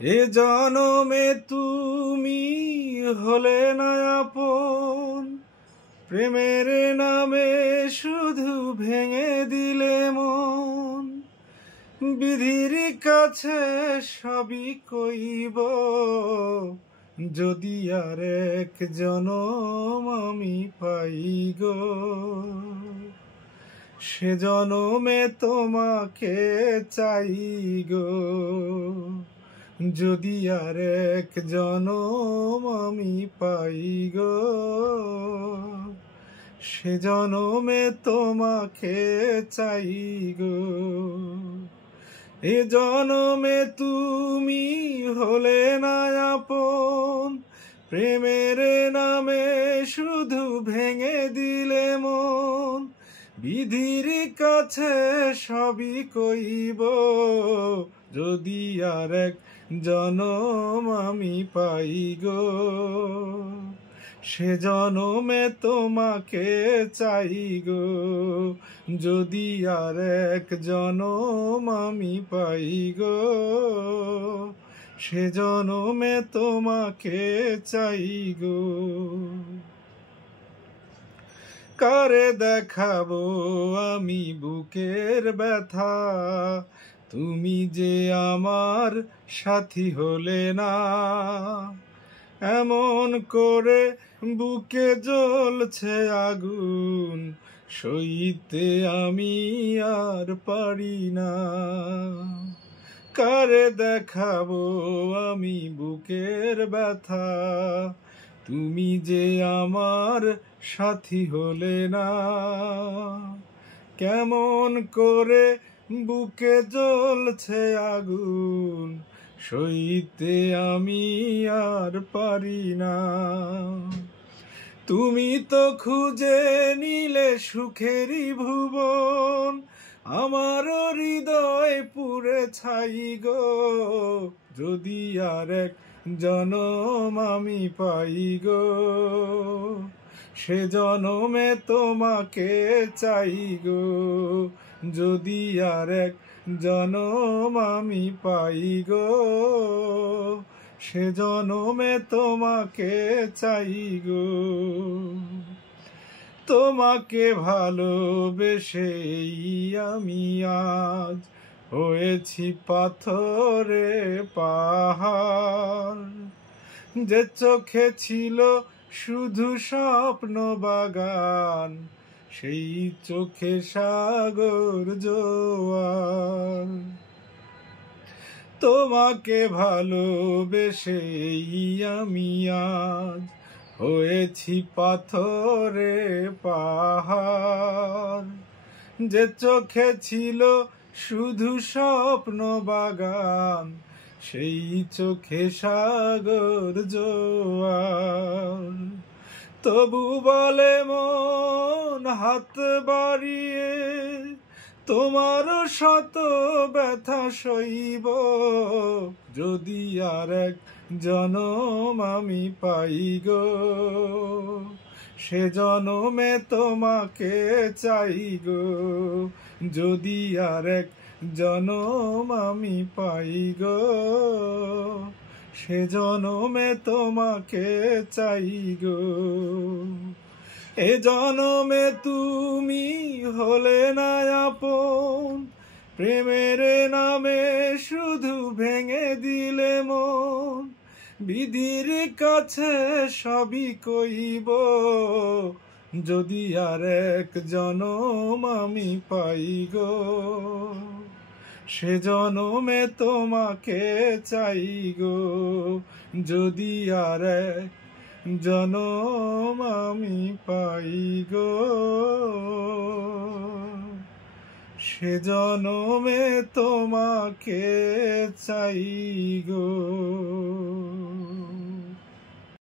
এ জনমে তুমি হলে না আপন, প্রেমের নামে শুধু ভেঙে দিলে মন। বিধির কাছে সবই কইব, যদি আর এক জনম আমি পাই গো। সে জনমে তোমাকে চাই গো, যদি আর এক জনম আমি পাই গো। সে জনমে তোমাকে চাই গো। এ জনমে তুমি হলে না আপন, প্রেমের নামে শুধু ভেঙে দিলে মন। বিধির কাছে সবই কইব, যদি আর এক জনম আমি পাই গো। সে জনমে তোমাকে চাই গো, যদি আর এক জনম আমি পাই গো। সে জনমে তোমাকে চাই গো। কারে দেখাবো আমি বুকের ব্যথা, তুমি যে আমার সাথী হলে না। এমন করে বুকে জ্বলছে আগুন, সইতে আমি আর পারি না। কারে দেখাবো আমি বুকের ব্যথা, তুমি যে আমার সাথী হলে না। কেমন করে বুকে জ্বলছে আগুন, সইতে আমি আর পারি না। তুমি তো খুঁজে নিলে সুখেরই ভুবন, আমার হৃদয় পুড়ে ছাই গো। যদি আর এক জনম আমি পাই গো, সে জনমে তোমাকে চাই গো। যদি আর এক জনম আমি পাই গো, সে জনমে তোমাকে চাই গো। তোমাকে ভালোবেসেই আমি আজ হয়েছি পাথরে পাহাড়। যে চোখে ছিল শুধু স্বপ্ন বাগান, সেই চোখে সাগর জোয়ার। তোমাকে ভালোবেসেই আমি আজ হয়েছি পাথরে পাহাড়। যে চোখে ছিল শুধু স্বপ্ন বাগান, সেই চোখে সাগর জোয়ার। তবু বলে মন হাত বাড়িয়ে, তোমারও শত ব্যথা সইব, যদি আর এক জনম আমি পাই গো। সে জনমে তোমাকে চাই গো, যদি আর এক জনম আমি পাই গো। সে জনমে তোমাকে চাই গো। এ জনমে তুমি হলে না আপন, প্রেমের নামে শুধু ভেঙে দিলে মন। বিধির কাছে সবই কইব, যদি আর এক জনম আমি পাই গো। সে জনমে তোমাকে চাই গো, যদি আর এক জনম আমি পাই গো। সে জনমে তোমাকে চাই গো।